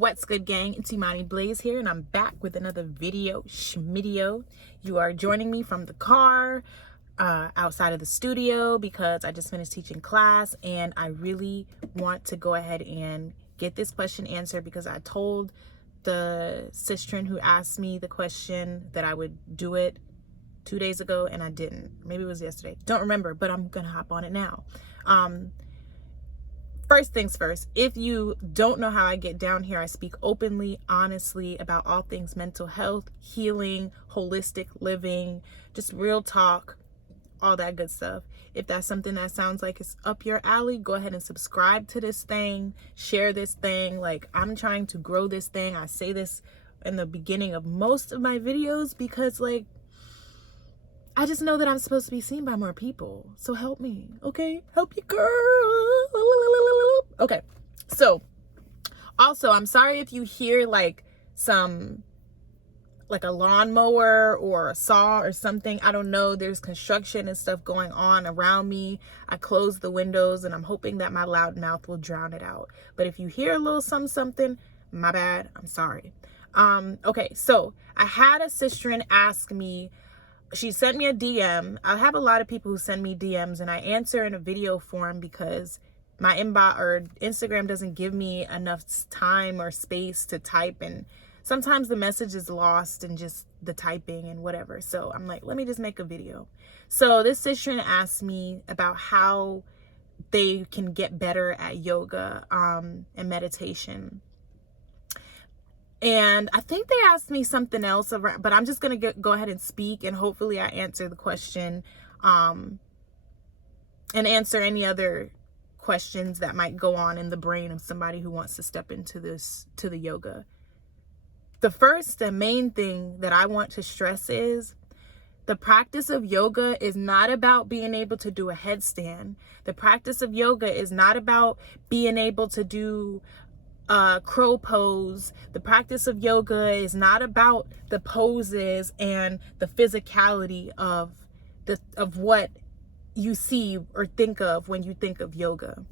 What's good, gang? It's imaniblaize here, and I'm back with another video. You are joining me from the car outside of the studio because I just finished teaching class, and I really want to go ahead and get this question answered because I told the sister who asked me the question that I would do it 2 days ago, and I didn't. Maybe it was yesterday. Don't remember, but I'm gonna hop on it now. First things first, if you don't know how I get down here, I speak openly, honestly about all things mental health, healing, holistic living, just real talk, all that good stuff. If that's something that sounds like it's up your alley, go ahead and subscribe to this thing, share this thing. Like, I'm trying to grow this thing. I say this in the beginning of most of my videos because, like, I just know that I'm supposed to be seen by more people. So help me, okay? Help you, girl. Okay, so also, I'm sorry if you hear like a lawnmower or a saw or something. I don't know. There's construction and stuff going on around me. I closed the windows and I'm hoping that my loud mouth will drown it out. But if you hear a little something, my bad. I'm sorry. Okay, so I had a sister ask me. She sent me a DM. I have a lot of people who send me DMs and I answer in a video form because my inbox or Instagram doesn't give me enough time or space to type, and sometimes the message is lost in just the typing and whatever. So I'm like, let me just make a video. So this sister asked me about how they can get better at yoga and meditation. And I think they asked me something else, but I'm just going to go ahead and speak, and hopefully I answer the question and answer any other questions that might go on in the brain of somebody who wants to step into the yoga. The main thing that I want to stress is the practice of yoga is not about being able to do a headstand. The practice of yoga is not about being able to do crow pose. The practice of yoga is not about the poses and the physicality of what you see or think of when you think of yoga.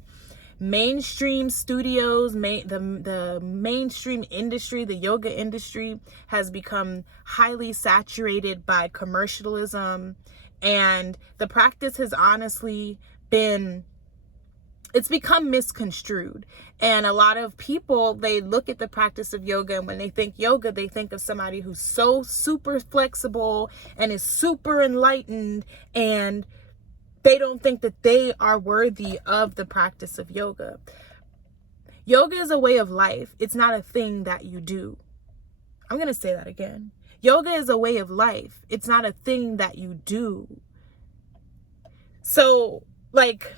Mainstream studios, the mainstream industry, the yoga industry has become highly saturated by commercialism, and the practice has honestly it's become misconstrued. And a lot of people, they look at the practice of yoga, and when they think yoga, they think of somebody who's so super flexible and is super enlightened, and they don't think that they are worthy of the practice of yoga. Yoga is a way of life. It's not a thing that you do. I'm going to say that again. Yoga is a way of life. It's not a thing that you do. So, like,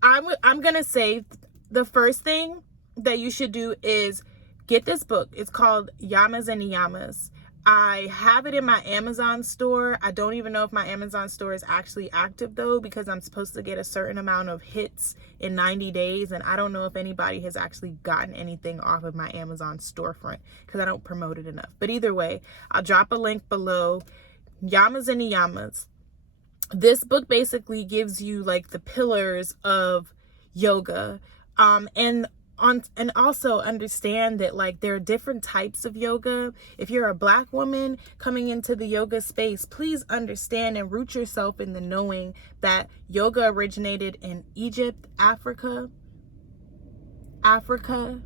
I'm going to say the first thing that you should do is get this book. It's called Yamas and Niyamas. I have it in my Amazon store. I don't even know if my Amazon store is actually active though, because I'm supposed to get a certain amount of hits in 90 days. And I don't know if anybody has actually gotten anything off of my Amazon storefront because I don't promote it enough. But either way, I'll drop a link below. Yamas and Niyamas. This book basically gives you like the pillars of yoga, and also understand that like there are different types of yoga. If you're a Black woman coming into the yoga space, please understand and root yourself in the knowing that yoga originated in Egypt, Africa, and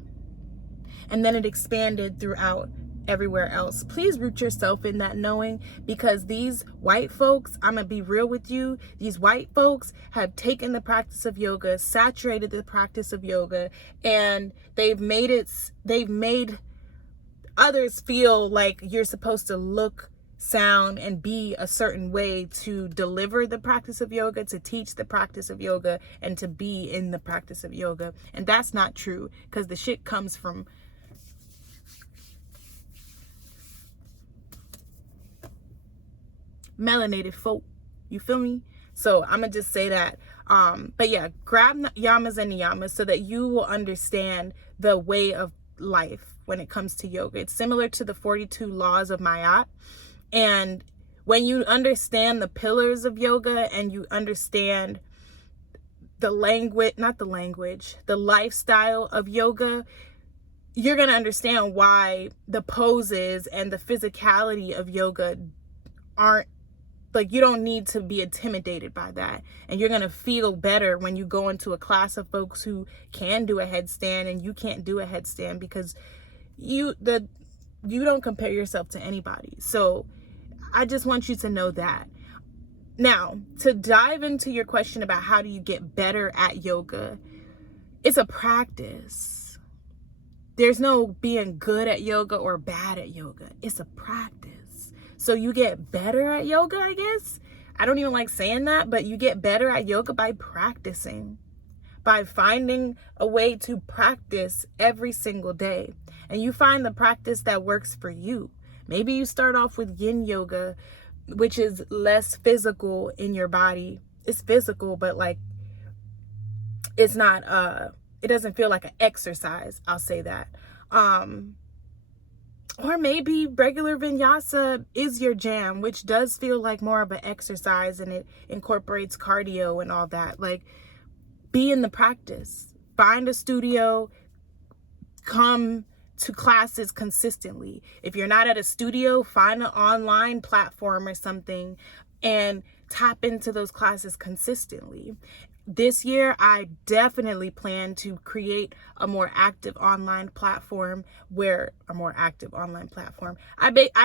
then it expanded throughout everywhere else. Please root yourself in that knowing, because these white folks, I'm gonna be real with you, these white folks have taken the practice of yoga, saturated the practice of yoga, and they've made others feel like you're supposed to look, sound, and be a certain way to deliver the practice of yoga, to teach the practice of yoga, and to be in the practice of yoga. And that's not true, because the shit comes from melanated folk. You feel me? So I'm gonna just say that. But yeah, grab Yamas and Niyamas so that you will understand the way of life when it comes to yoga. It's similar to the 42 laws of Mayat. And when you understand the pillars of yoga and you understand the lifestyle of yoga, you're going to understand why the poses and the physicality of yoga aren't, like, you don't need to be intimidated by that. And you're going to feel better when you go into a class of folks who can do a headstand and you can't do a headstand, because you don't compare yourself to anybody. So I just want you to know that. Now, to dive into your question about how do you get better at yoga, it's a practice. There's no being good at yoga or bad at yoga. It's a practice. So you get better at yoga, I guess. I don't even like saying that, but you get better at yoga by practicing, by finding a way to practice every single day. And you find the practice that works for you. Maybe you start off with yin yoga, which is less physical in your body. It's physical, but like, it's not, it doesn't feel like an exercise. I'll say that. Or maybe regular vinyasa is your jam, which does feel like more of an exercise, and it incorporates cardio and all that. Like, be in the practice. Find a studio. Come to classes consistently. If you're not at a studio, find an online platform or something and tap into those classes consistently. This year, I definitely plan to create a more active online platform I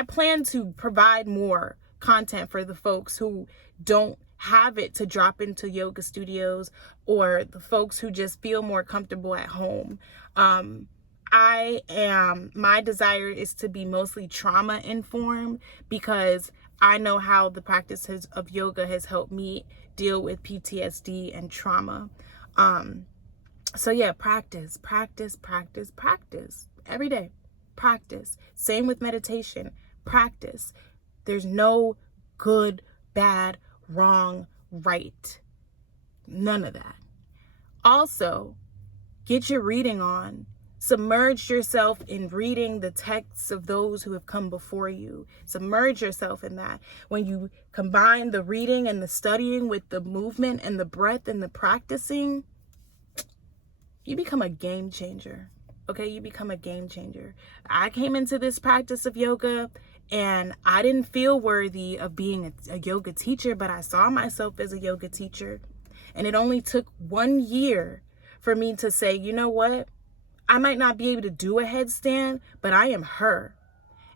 plan to provide more content for the folks who don't have it to drop into yoga studios, or the folks who just feel more comfortable at home. My desire is to be mostly trauma informed, because I know how the practice of yoga has helped me deal with PTSD and trauma. So yeah, practice every day. Practice. Same with meditation. Practice. There's no good, bad, wrong, right. None of that. Also, get your reading on. Submerge yourself in reading the texts of those who have come before you. Submerge yourself in that. When you combine the reading and the studying with the movement and the breath and the practicing, you become a game changer. Okay, you become a game changer. I came into this practice of yoga and I didn't feel worthy of being a yoga teacher, but I saw myself as a yoga teacher. And it only took 1 year for me to say, you know what? I might not be able to do a headstand, but I am her.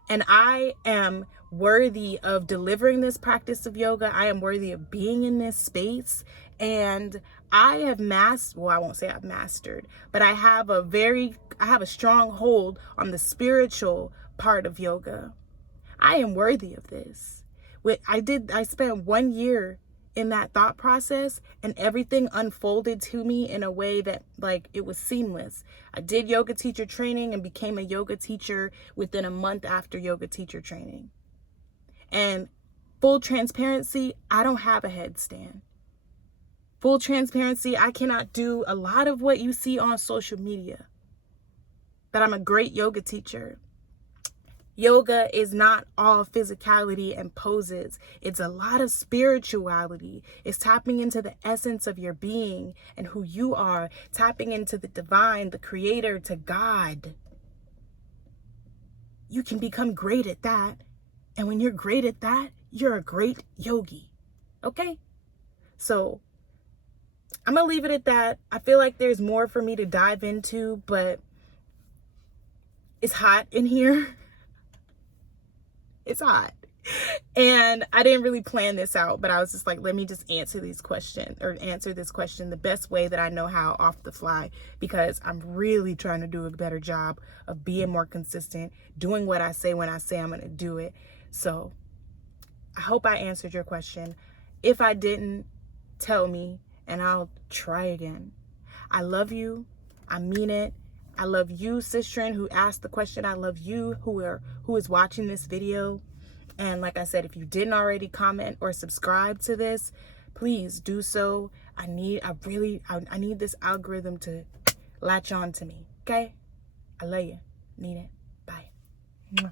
And I am worthy of delivering this practice of yoga. I am worthy of being in this space. And I have I won't say I've mastered, but I have a strong hold on the spiritual part of yoga. I am worthy of this. I spent 1 year in that thought process, and everything unfolded to me in a way that, like, it was seamless. I did yoga teacher training and became a yoga teacher within a month after yoga teacher training. And full transparency, I don't have a headstand. Full transparency, I cannot do a lot of what you see on social media. But I'm a great yoga teacher. Yoga is not all physicality and poses. It's a lot of spirituality. It's tapping into the essence of your being and who you are, tapping into the divine, the creator, to God. You can become great at that. And when you're great at that, you're a great yogi. Okay? So I'm going to leave it at that. I feel like there's more for me to dive into, but it's hot in here. It's hot. And I didn't really plan this out, but I was just like, let me just answer this question the best way that I know how, off the fly, because I'm really trying to do a better job of being more consistent, doing what I say when I say I'm going to do it. So I hope I answered your question. If I didn't, tell me and I'll try again. I love you. I mean it. I love you, Sistren, who asked the question. I love you who is watching this video. And like I said, if you didn't already comment or subscribe to this, please do so. I need this algorithm to latch on to me. Okay? I love you. Mean it. Bye.